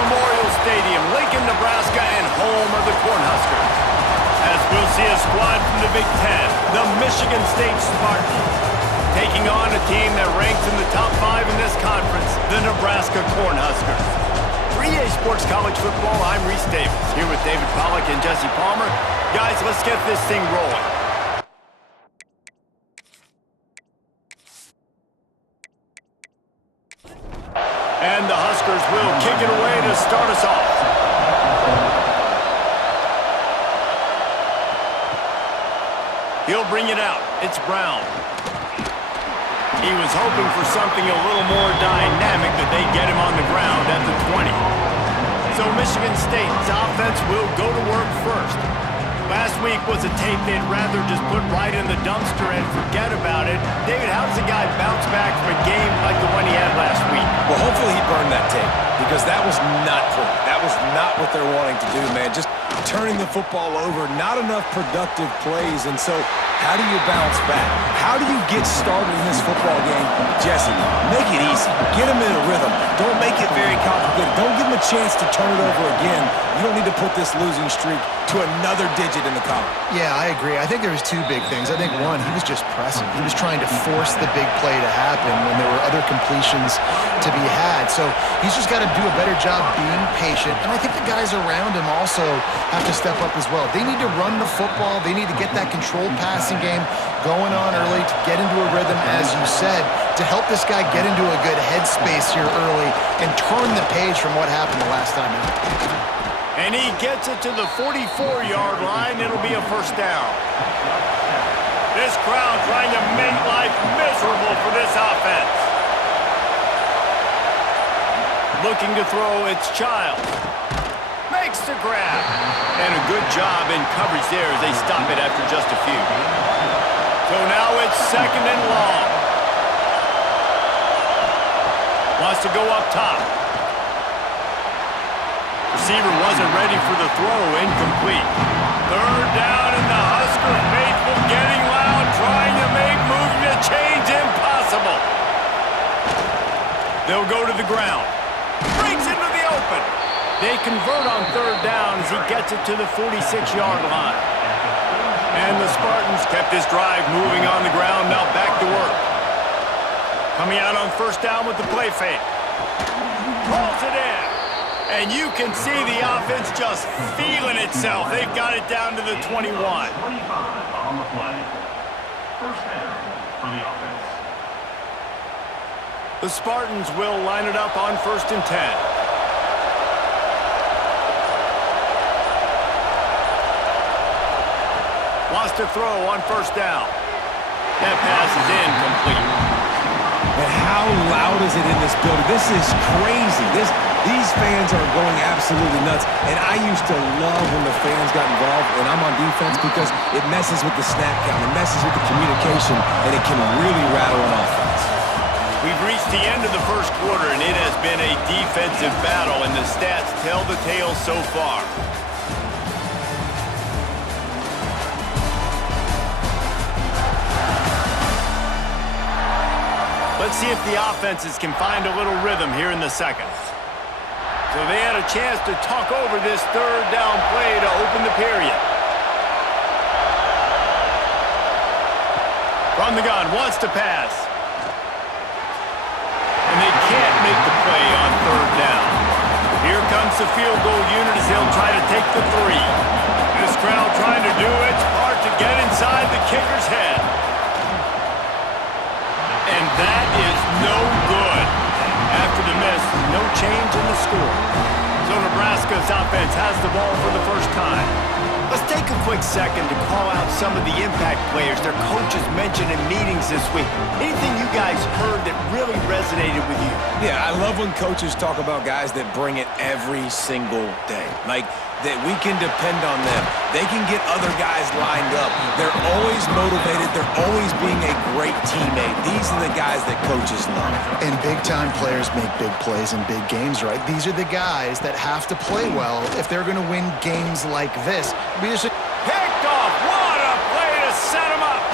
Memorial Stadium, Lincoln, Nebraska, and home of the Cornhuskers. As we'll see a squad from the Big Ten, the Michigan State Spartans, taking on a team that ranks in the top 5 in this conference, the Nebraska Cornhuskers. For EA Sports College Football, I'm Reese Davis, here with David Pollack and Jesse Palmer. Guys, let's get this thing rolling. And the Huskers will kick it away to start us off. He'll bring it out. It's Brown. He was hoping for something a little more dynamic, but they get him on the ground at the 20. So Michigan State's offense will go to work first. Last week was a tape they'd rather just put right in the dumpster and forget about it. David, how does a guy bounce back from a game like the one he had last week? Well, hopefully he burned that tape, because that was not pretty. That was not what they're wanting to do, man. Just turning the football over, not enough productive plays. And so how do you bounce back? How do you get started in this football game? Jesse, make it easy. Get them in a rhythm. Don't make it very complicated. Don't give them a chance to turn it over again. You don't need to put this losing streak to another digit in the column. Yeah, I agree. I think there was 2 big things. I think, one, he was just pressing. He was trying to force the big play to happen when there were other completions to be had. So he's just got to do a better job being patient. And I think the guys around him also have to step up as well. They need to run the football. They need to get that controlled passing game going on early to get into a rhythm, as you said, to help this guy get into a good headspace here early and turn the page from what happened the last time out. And he gets it to the 44-yard line. It'll be a first down. This crowd trying to make life miserable for this offense. Looking to throw, it's Child. Makes the grab. And a good job in coverage there as they stop it after just a few. So now it's 2nd and long. Wants to go up top. Receiver wasn't ready for the throw, incomplete. 3rd down, and the Husker faithful getting loud, trying to make moving the change impossible. They'll go to the ground. Breaks into the open. They convert on 3rd down as he gets it to the 46-yard line. And the Spartans kept this drive moving on the ground, now back to work. Coming out on 1st down with the play fake. Pulls it in. And you can see the offense just feeling itself. They've got it down to the 21. 25 on the play. First down for the offense. The Spartans will line it up on 1st and 10. Wants to throw on 1st down. That pass is incomplete. And how loud is it in this building? This is crazy. These fans are going absolutely nuts. And I used to love when the fans got involved, and I'm on defense, because it messes with the snap count, it messes with the communication, and it can really rattle an offense. We've reached the end of the 1st quarter, and it has been a defensive battle, and the stats tell the tale so far. Let's see if the offenses can find a little rhythm here in the 2nd. So they had a chance to talk over this 3rd down play to open the period. From the gun, wants to pass. And they can't make the play on 3rd down. Here comes the field goal unit as they'll try to take the 3. This crowd trying to do its part to get inside the kicker's head. And that is no good. After the miss, no change in the score. So Nebraska's offense has the ball for the first time. Let's take a quick second to call out some of the impact players their coaches mentioned in meetings this week. Anything you guys heard that really resonated with you? Yeah, I love when coaches talk about guys that bring it every single day. Like, that we can depend on them. They can get other guys lined up. They're always motivated. They're always being a great teammate. These are the guys that coaches love. And big-time players make big plays in big games, right? These are the guys that have to play well if they're going to win games like this. Picked off. What a play to set him up.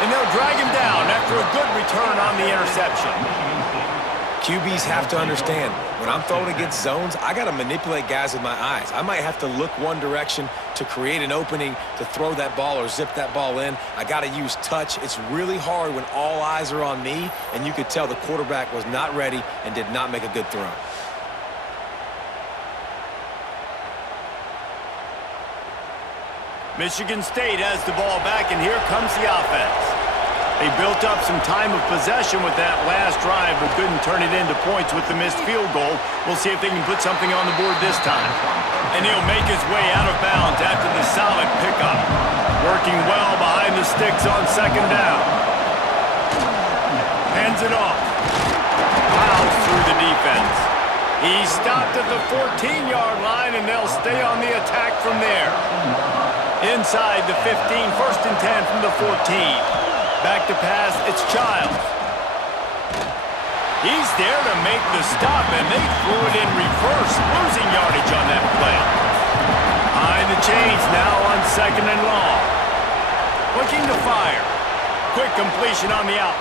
And they'll drag him down after a good return on the interception. QBs have to understand, when I'm throwing against zones, I got to manipulate guys with my eyes. I might have to look one direction to create an opening to throw that ball or zip that ball in. I got to use touch. It's really hard when all eyes are on me, and you could tell the quarterback was not ready and did not make a good throw. Michigan State has the ball back, and here comes the offense. They built up some time of possession with that last drive, but couldn't turn it into points with the missed field goal. We'll see if they can put something on the board this time. And he'll make his way out of bounds after the solid pickup. Working well behind the sticks on second down. Hands it off. Plows through the defense. He stopped at the 14-yard line, and they'll stay on the attack from there. Inside the 15, 1st and 10 from the 14. Back to pass, it's Childs. He's there to make the stop, and they threw it in reverse, losing yardage on that play. Behind the chains now on 2nd and long. Looking to fire. Quick completion on the out.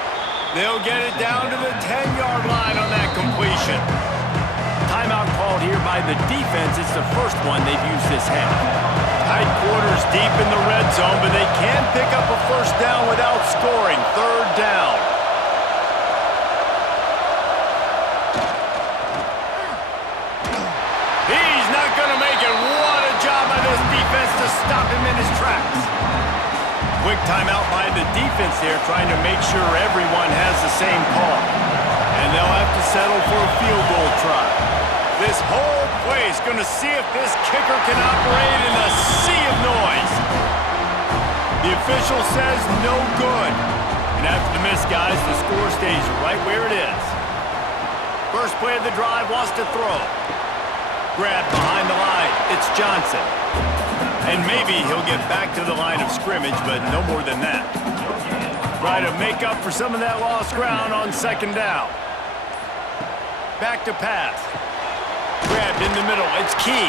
They'll get it down to the 10-yard line on that completion. Timeout called here by the defense. It's the first one they've used this half. Tight quarters deep in the red zone, but they can pick up a first down without scoring. 3rd down. He's not going to make it. What a job by this defense to stop him in his tracks. Quick timeout by the defense there, trying to make sure everyone has the same call. And they'll have to settle for a field goal try. This whole play is going to see if this kicker can operate in a sea of noise. The official says no good. And after the miss, guys, the score stays right where it is. First play of the drive, wants to throw. Grab behind the line. It's Johnson. And maybe he'll get back to the line of scrimmage, but no more than that. Try to make up for some of that lost ground on 2nd down. Back to pass. Grabbed in the middle. It's Key.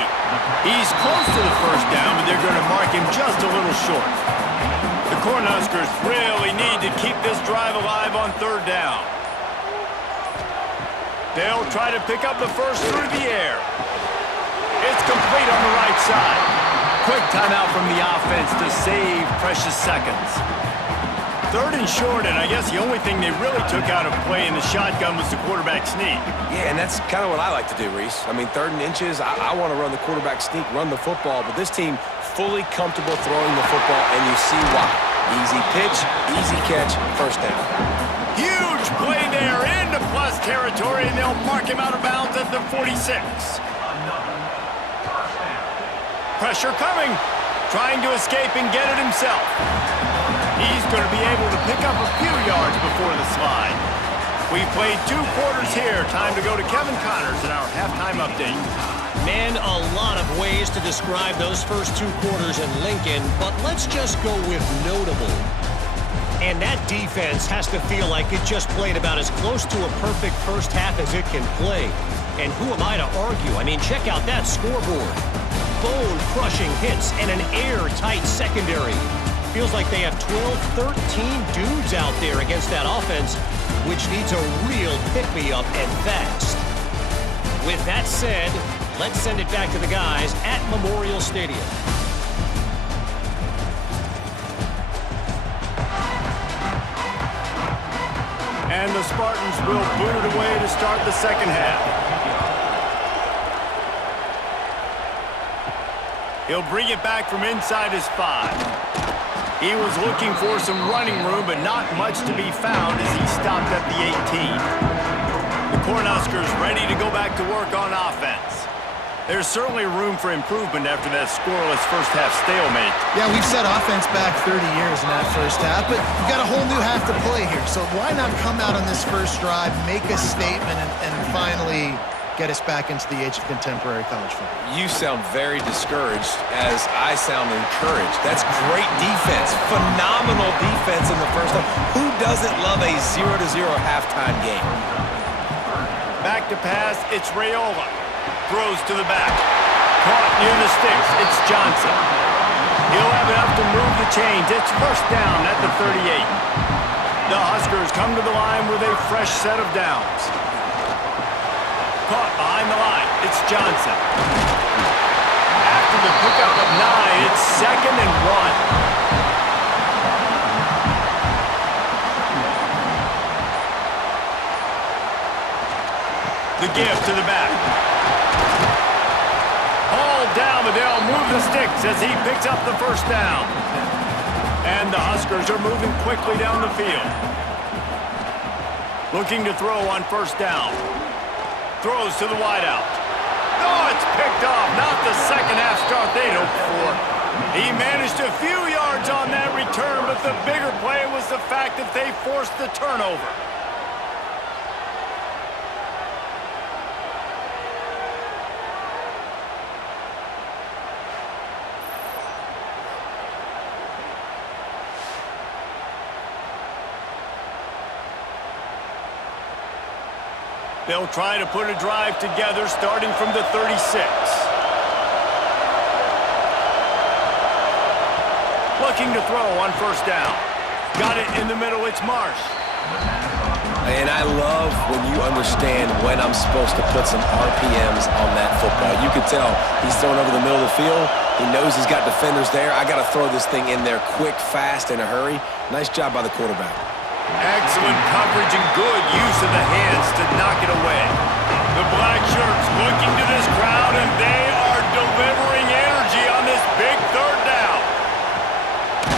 He's close to the first down, but they're going to mark him just a little short. The Cornhuskers really need to keep this drive alive on 3rd down. They'll try to pick up the first through the air. It's complete on the right side. Quick timeout from the offense to save precious seconds. 3rd and short, and I guess the only thing they really took out of play in the shotgun was the quarterback sneak. Yeah, and that's kind of what I like to do, Reese. I mean, 3rd and inches, I want to run the quarterback sneak, run the football, but this team fully comfortable throwing the football, and you see why. Easy pitch, easy catch, first down. Huge play there into plus territory, and they'll mark him out of bounds at the 46. Pressure coming, trying to escape and get it himself. He's going to be able to pick up a few yards before the slide. We've played 2 quarters here. Time to go to Kevin Connors in our halftime update. Man, a lot of ways to describe those first 2 quarters in Lincoln, but let's just go with notable. And that defense has to feel like it just played about as close to a perfect first half as it can play. And who am I to argue? I mean, check out that scoreboard. Bone-crushing hits and an airtight secondary. Feels like they have 12, 13 dudes out there against that offense, which needs a real pick-me-up and fast. With that said, let's send it back to the guys at Memorial Stadium. And the Spartans will boot it away to start the 2nd half. He'll bring it back from inside his 5. He was looking for some running room, but not much to be found as he stopped at the 18. The Cornhuskers ready to go back to work on offense. There's certainly room for improvement after that scoreless first half stalemate. Yeah, we've set offense back 30 years in that first half, but we've got a whole new half to play here. So why not come out on this first drive, make a statement, and finally get us back into the age of contemporary college football? You sound very discouraged as I sound encouraged. That's great defense. Phenomenal defense in the first half. Who doesn't love a 0-0 halftime game? Back to pass, it's Raiola. Throws to the back. Caught near the sticks, it's Johnson. He'll have enough to move the chains. It's first down at the 38. The Huskers come to the line with a fresh set of downs. Caught behind the line. It's Johnson. After the pickup of 9, it's 2nd and 1. The give to the back. All down, but they'll move the sticks as he picks up the first down. And the Huskers are moving quickly down the field. Looking to throw on first down. Throws to the wideout. Oh, it's picked off. Not the second half start they'd hoped for. He managed a few yards on that return, but the bigger play was the fact that they forced the turnover. They'll try to put a drive together starting from the 36. Looking to throw on first down. Got it in the middle, it's Marsh. And I love when you understand when I'm supposed to put some RPMs on that football. You can tell he's throwing over the middle of the field. He knows he's got defenders there. I got to throw this thing in there quick, fast, in a hurry. Nice job by the quarterback. Excellent coverage and good use of the hands to knock it away. The black shirts looking to this crowd, and they are delivering energy on this big third down.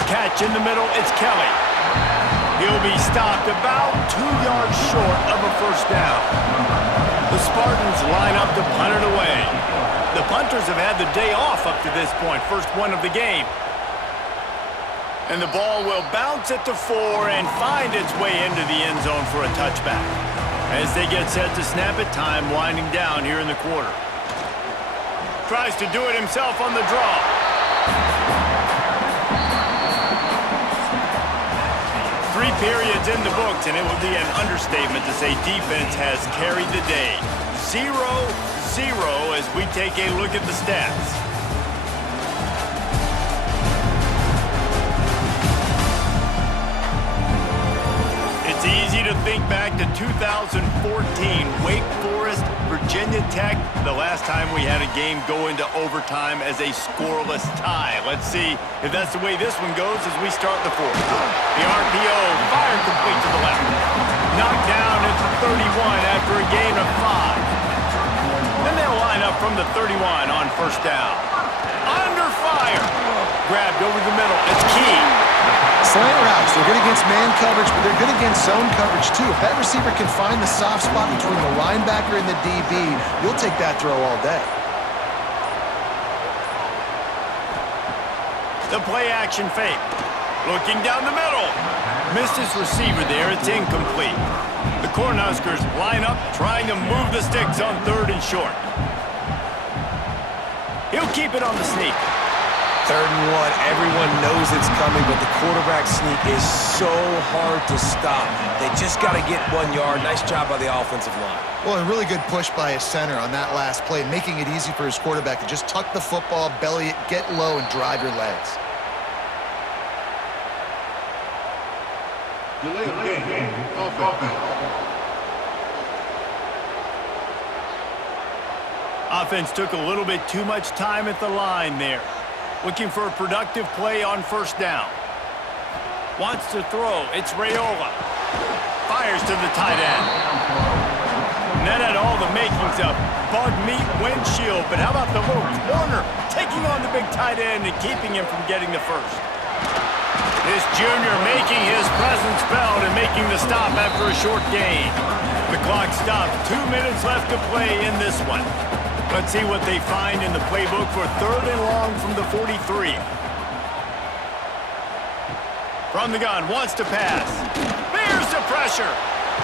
Catch in the middle, it's Kelly. He'll be stopped about 2 yards short of a first down. The Spartans line up to punt it away. The punters have had the day off up to this point, first one of the game. And the ball will bounce at the 4 and find its way into the end zone for a touchback. As they get set to snap it, time winding down here in the quarter. Tries to do it himself on the draw. Three periods in the books, and it would be an understatement to say defense has carried the day. 0-0 as we take a look at the stats. It's easy to think back to 2014, Wake Forest, Virginia Tech, the last time we had a game go into overtime as a scoreless tie. Let's see if that's the way this one goes as we start the fourth. The RPO, fired complete to the left. Knocked down at the 31 after a gain of 5. Then they'll line up from the 31 on first down. Under fire. Grabbed over the middle. It's Key. Slant routes, they're good against man coverage, but they're good against zone coverage too. If that receiver can find the soft spot between the linebacker and the DB, you'll take that throw all day. The play action fake. Looking down the middle. Missed his receiver there. It's incomplete. The Cornhuskers line up, trying to move the sticks on 3rd and short. He'll keep it on the sneak. 3rd and 1, everyone knows it's coming, but the quarterback sneak is so hard to stop. They just got to get 1 yard. Nice job by the offensive line. Well, a really good push by his center on that last play, making it easy for his quarterback to just tuck the football, belly it, get low, and drive your legs. Delay of game. Offense took a little bit too much time at the line there. Looking for a productive play on first down. Wants to throw. It's Raiola. Fires to the tight end. And that had all the makings of bug meat windshield, but how about the little corner taking on the big tight end and keeping him from getting the first? This junior making his presence felt and making the stop after a short gain. The clock stops. 2 minutes left to play in this one. Let's see what they find in the playbook for 3rd and long from the 43. From the gun, wants to pass. Bears the pressure.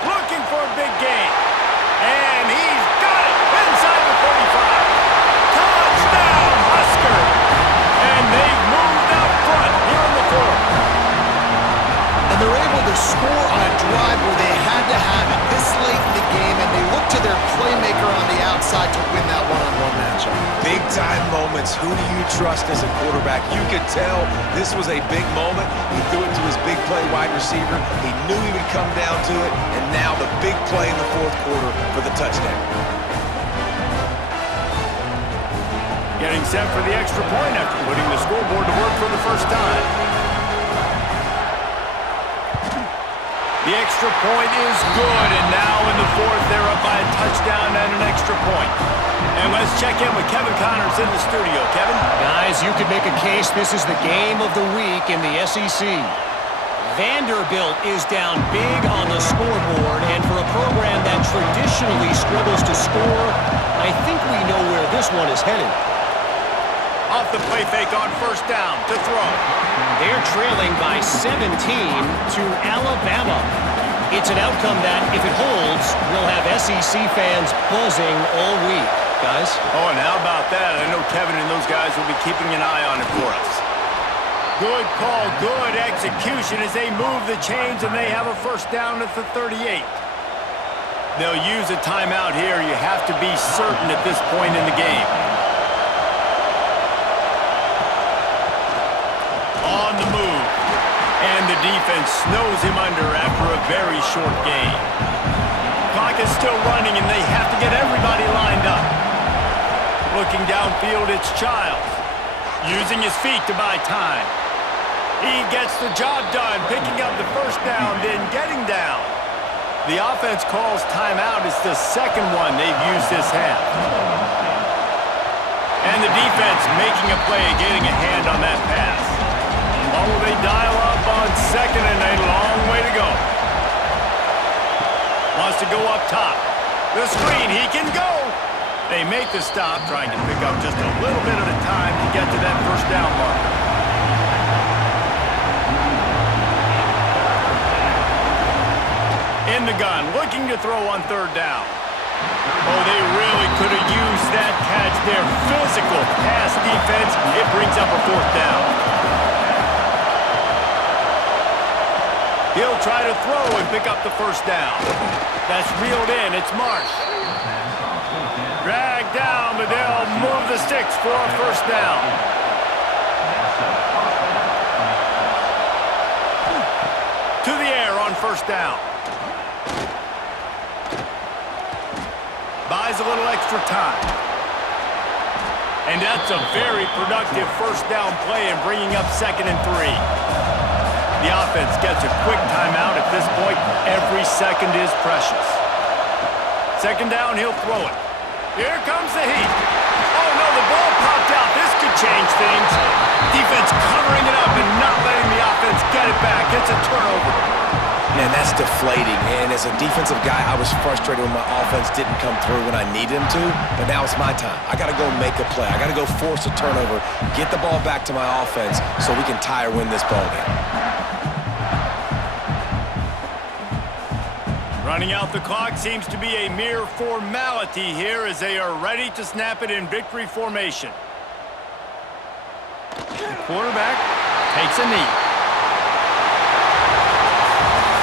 Looking for a big gain. And he's got it inside the 35. Touchdown, Husker! And they've moved out front here in the 4th. And they're able to score on a drive where they had to have it this late in the game, and they look to their playmaker on the outside to win that one-on-one matchup. Big-time moments. Who do you trust as a quarterback? You could tell this was a big moment. He threw it to his big play wide receiver. He knew he would come down to it, and now the big play in the 4th quarter for the touchdown. Getting set for the extra point after putting the scoreboard to work for the first time. The extra point is good, and now in the fourth, they're up by a touchdown and an extra point. And let's check in with Kevin Connors in the studio. Kevin? Guys, you could make a case this is the game of the week in the SEC. Vanderbilt is down big on the scoreboard, and for a program that traditionally struggles to score, I think we know where this one is headed. Off the play fake on first down to throw. They're trailing by 17 to Alabama. It's an outcome that, if it holds, will have SEC fans buzzing all week, guys. Oh, and how about that? I know Kevin and those guys will be keeping an eye on it for us. Good call, good execution as they move the chains, and they have a first down at the 38. They'll use a timeout here. You have to be certain at this point in the game. On the move. And the defense snows him under after a very short game. Clock is still running, and they have to get everybody lined up. Looking downfield, it's Childs. Using his feet to buy time. He gets the job done, picking up the first down, then getting down. The offense calls timeout. It's the second one they've used this half. And the defense making a play, getting a hand on that pass. Oh, they dial up on second and a long way to go. Wants to go up top. The screen, he can go. They make the stop, trying to pick up just a little bit at a time to get to that first down marker. In the gun, looking to throw on third down. Oh, they really could have used that catch there. Physical pass defense. It brings up a fourth down. He'll try to throw and pick up the first down. That's reeled in. It's Marsh. Dragged down, but they'll move the sticks for a first down. To the air on first down. Buys a little extra time. And that's a very productive first down play and bringing up 2nd and 3. The offense gets a quick timeout at this point. Every second is precious. Second down, he'll throw it. Here comes the heat. Oh, no, the ball popped out. This could change things. Defense covering it up and not letting the offense get it back. It's a turnover. Man, that's deflating. And as a defensive guy, I was frustrated when my offense didn't come through when I needed him to. But now it's my time. I got to go make a play. I got to go force a turnover, get the ball back to my offense so we can tie or win this ball game. Running out the clock seems to be a mere formality here as they are ready to snap it in victory formation. The quarterback takes a knee.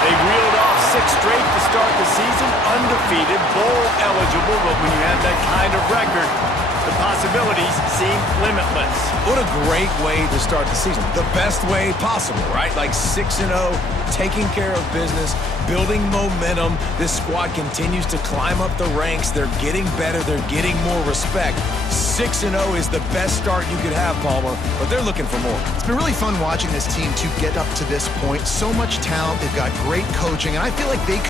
They reeled off 6 straight to start the season, undefeated, bowl eligible, but when you have that kind of record, the possibilities seem limitless. What a great way to start the season. The best way possible, right? Like 6-0, taking care of business, building momentum. This squad continues to climb up the ranks. They're getting better. They're getting more respect. 6-0 is the best start you could have, Palmer, but they're looking for more. It's been really fun watching this team to get up to this point. So much talent. They've got great coaching, and I feel like they